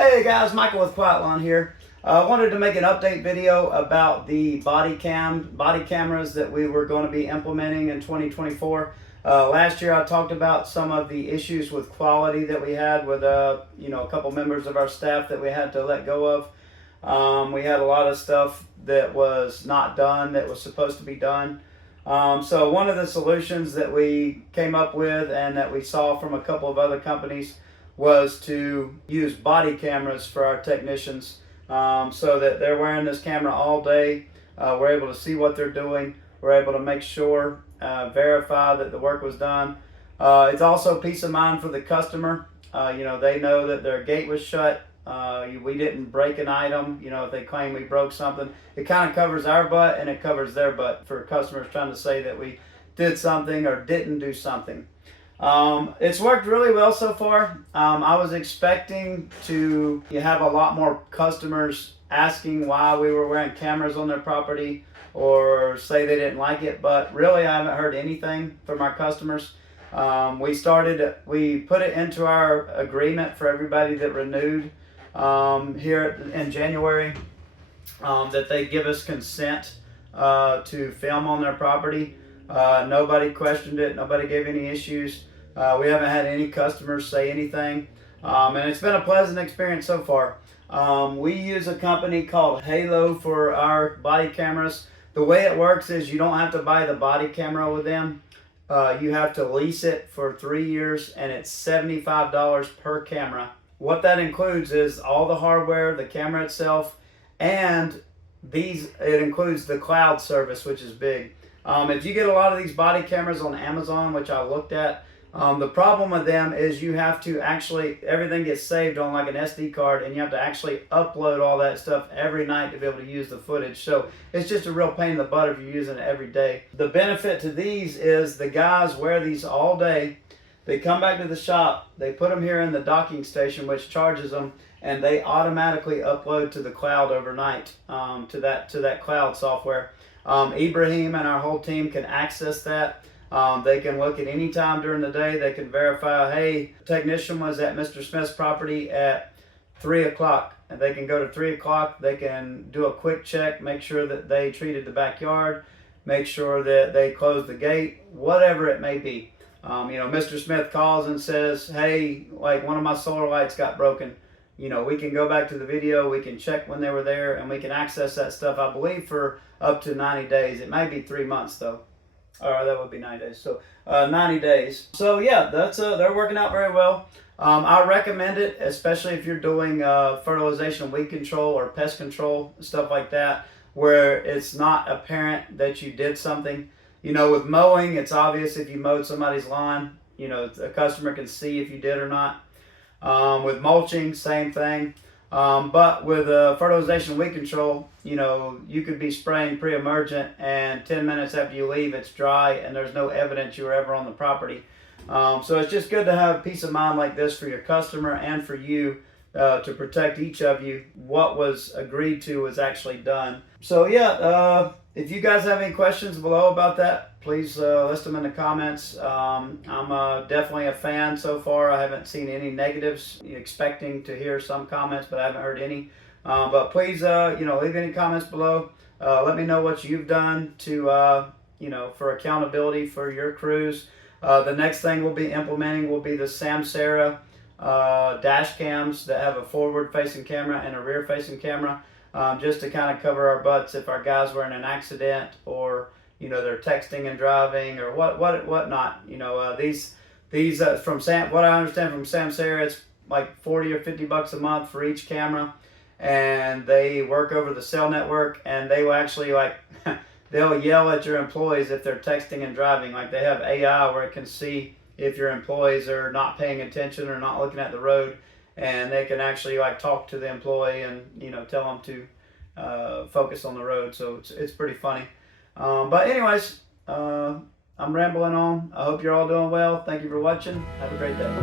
Hey guys, Michael with Quiet Lawn here. I wanted to make an update video about the body cameras that we were going to be implementing in 2024. Last year I talked about some of the issues with quality that we had with a couple members of our staff that we had to let go of. We had a lot of stuff that was not done that was supposed to be done. So one of the solutions that we came up with and that we saw from a couple of other companies was to use body cameras for our technicians, so that they're wearing this camera all day. We're able to see what they're doing. We're able to make sure, verify that the work was done. It's also peace of mind for the customer. They know that their gate was shut. We didn't break an item. If they claim we broke something, it kind of covers our butt and it covers their butt for customers trying to say that we did something or didn't do something. It's worked really well so far. I was expecting to have a lot more customers asking why we were wearing cameras on their property or say they didn't like it, but really I haven't heard anything from our customers. We put it into our agreement for everybody that renewed here in January, that they give us consent to film on their property. Nobody questioned it. Nobody gave any issues. We haven't had any customers say anything, and it's been a pleasant experience so far. We use a company called Halo for our body cameras. The way it works is you don't have to buy the body camera with them. You have to lease it for 3 years, and it's $75 per camera. What that includes is all the hardware, the camera itself, and it includes the cloud service, which is big. If you get a lot of these body cameras on Amazon, which I looked at, the problem with them is you have to everything gets saved on like an SD card, and you have to actually upload all that stuff every night to be able to use the footage. So it's just a real pain in the butt if you're using it every day. The benefit to these is the guys wear these all day. They come back to the shop, they put them here in the docking station, which charges them, and they automatically upload to the cloud overnight, to that cloud software. Ibrahim and our whole team can access that. They can look at any time during the day. They can verify, hey, technician was at Mr. Smith's property at 3 o'clock. And they can go to 3 o'clock. They can do a quick check, make sure that they treated the backyard, make sure that they closed the gate, whatever it may be. Mr. Smith calls and says, hey, like one of my solar lights got broken. We can go back to the video, we can check when they were there, and we can access that stuff, I believe, for up to 90 days. It may be 3 months, though. Or that would be 90 days. So 90 days. So yeah, they're working out very well. I recommend it, especially if you're doing fertilization, weed control, or pest control, stuff like that, where it's not apparent that you did something. With mowing, it's obvious if you mowed somebody's lawn. A customer can see if you did or not. With mulching, same thing. But with fertilization weed control, you could be spraying pre-emergent, and 10 minutes after you leave, it's dry and there's no evidence you were ever on the property. So it's just good to have peace of mind like this for your customer and for you, to protect each of you. What was agreed to was actually done. So yeah, if you guys have any questions below about that, please list them in the comments. I'm definitely a fan so far. I haven't seen any negatives. Expecting to hear some comments, but I haven't heard any. But please, leave any comments below. Let me know what you've done to, for accountability for your crews. The next thing we'll be implementing will be the Samsara dash cams that have a forward-facing camera and a rear-facing camera, just to kind of cover our butts if our guys were in an accident, or they're texting and driving, or whatnot. These what I understand from Samsara, it's like 40 or 50 bucks a month for each camera, and they work over the cell network, and they will actually they'll yell at your employees if they're texting and driving. Like, they have AI where it can see if your employees are not paying attention or not looking at the road, and they can actually talk to the employee and tell them to focus on the road. So it's pretty funny. But anyways, I'm rambling on. I hope you're all doing well. Thank you for watching. Have a great day.